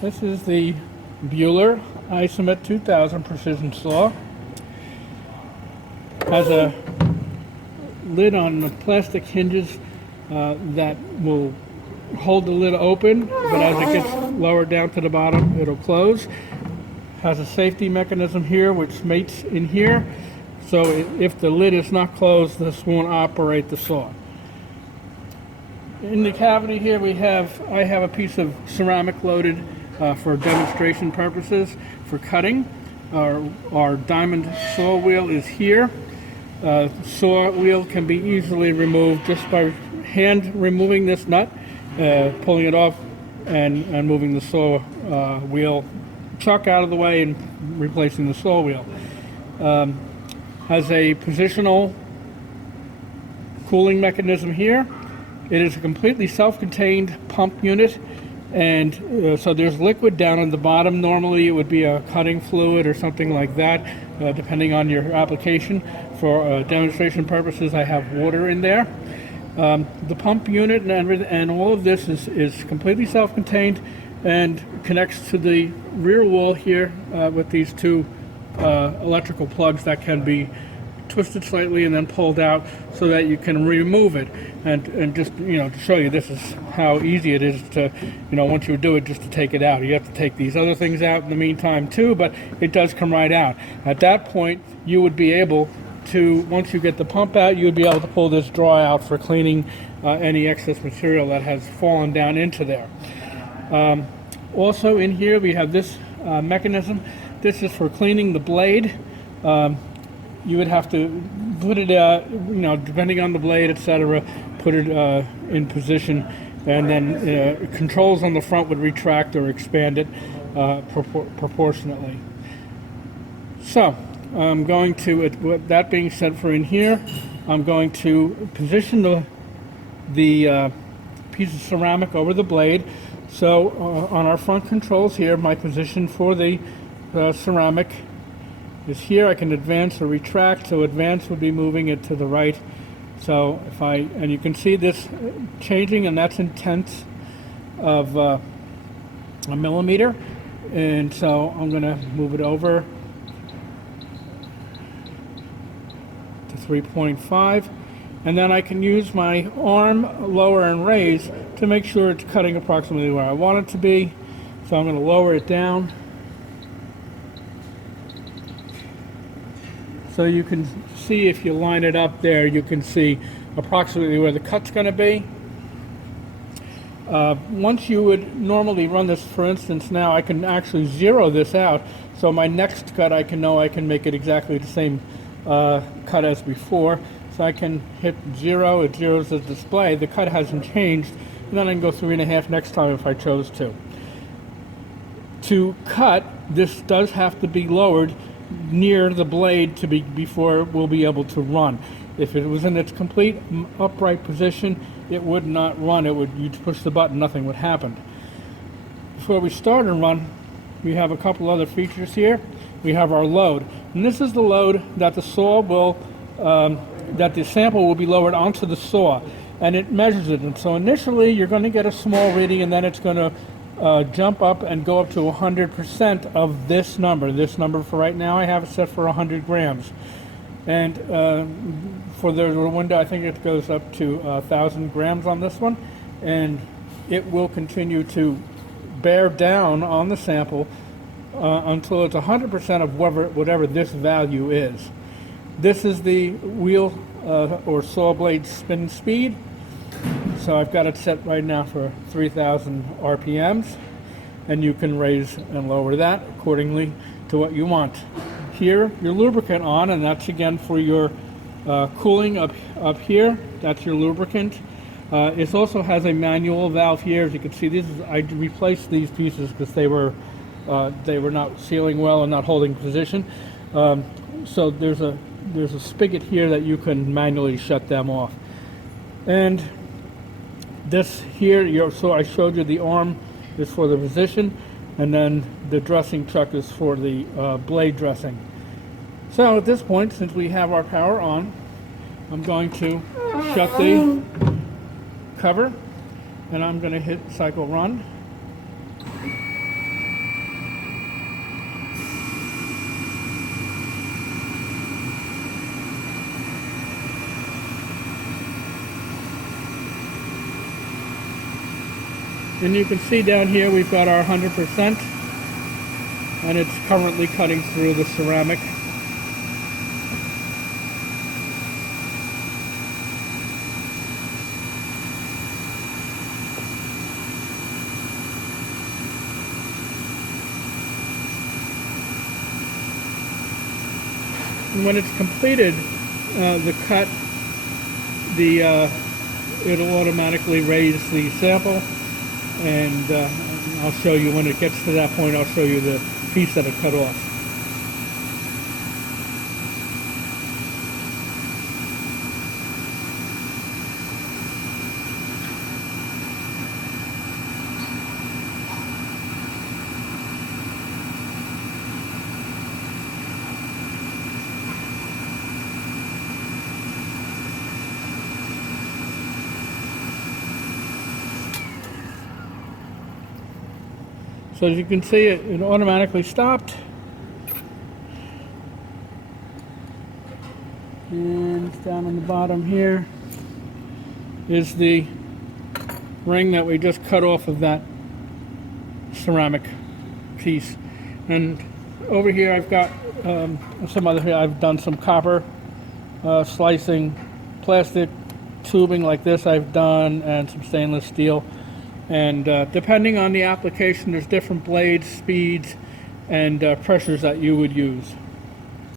This is the Buehler Isomet 2000 precision saw. Has a lid on the plastic hinges that will hold the lid open, but as it gets lower down to the bottom, it'll close. Has a safety mechanism here which mates in here, so if the lid is not closed, this won't operate the saw. In the cavity here I have a piece of ceramic loaded for demonstration purposes for cutting. Our diamond saw wheel is here. Saw wheel can be easily removed just by hand removing this nut, pulling it off, and moving the saw wheel chuck out of the way and replacing the saw wheel. Has a positional cooling mechanism here. It is a completely self-contained pump unit, and so there's liquid down at the bottom. Normally it would be a cutting fluid or something like that, depending on your application. For demonstration purposes, I have water in there. The pump unit and all of this is completely self-contained and connects to the rear wall here with these two electrical plugs that can be twisted slightly and then pulled out so that you can remove it. And just, to show you, this is how easy it is to, once you do it, just to take it out. You have to take these other things out in the meantime too, but it does come right out. At that point, you would be able to, once you get the pump out, you would be able to pull this drawer out for cleaning any excess material that has fallen down into there. Also in here we have this mechanism. This is for cleaning the blade. You would have to put it, depending on the blade, etc., put it in position, and then controls on the front would retract or expand it proportionately. So I'm going to, with that being said, for in here, I'm going to position the piece of ceramic over the blade. So on our front controls here, my position for the ceramic is here. I can advance or retract. So advance would be moving it to the right. So and you can see this changing, and that's in tenths of a millimeter. And so I'm going to move it over to 3.5. And then I can use my arm, lower and raise to make sure it's cutting approximately where I want it to be. So I'm going to lower it down. So you can see, if you line it up there, you can see approximately where the cut's going to be. Once you would normally run this, for instance, now I can actually zero this out. So my next cut, I can make it exactly the same cut as before. So I can hit 0, it zeroes the display, the cut hasn't changed, and then I can go 3.5 next time if I chose to. To cut, this does have to be lowered near the blade before it will be able to run. If it was in its complete upright position, it would not run. You'd push the button, nothing would happen. Before we start and run, we have a couple other features here. We have our load, and this is the load that the saw will that the sample will be lowered onto the saw, and it measures it. And so initially you're going to get a small reading, and then it's going to jump up and go up to 100% of this number. This number for right now I have it set for 100 grams. And for the window, I think it goes up to 1,000 grams on this one. And it will continue to bear down on the sample until it's 100% of whatever this value is. This is the wheel or saw blade spin speed. So I've got it set right now for 3,000 RPMs, and you can raise and lower that accordingly to what you want. Here, your lubricant on, and that's again for your cooling up here. That's your lubricant. It also has a manual valve here. As you can see, I replaced these pieces because they were not sealing well and not holding position. So there's a spigot here that you can manually shut them off. And this here, so I showed you the arm is for the position, and then the dressing chuck is for the blade dressing. So at this point, since we have our power on, I'm going to shut the cover, and I'm going to hit cycle run. And you can see down here we've got our 100%, and it's currently cutting through the ceramic. And when it's completed, the cut, it'll automatically raise the sample, and I'll show you when it gets to that point. I'll show you the piece that it cut off. So as you can see, it automatically stopped. And down on the bottom here is the ring that we just cut off of that ceramic piece. And over here I've got I've done some copper slicing, plastic tubing like this I've done, and some stainless steel. And depending on the application, there's different blades, speeds, and pressures that you would use.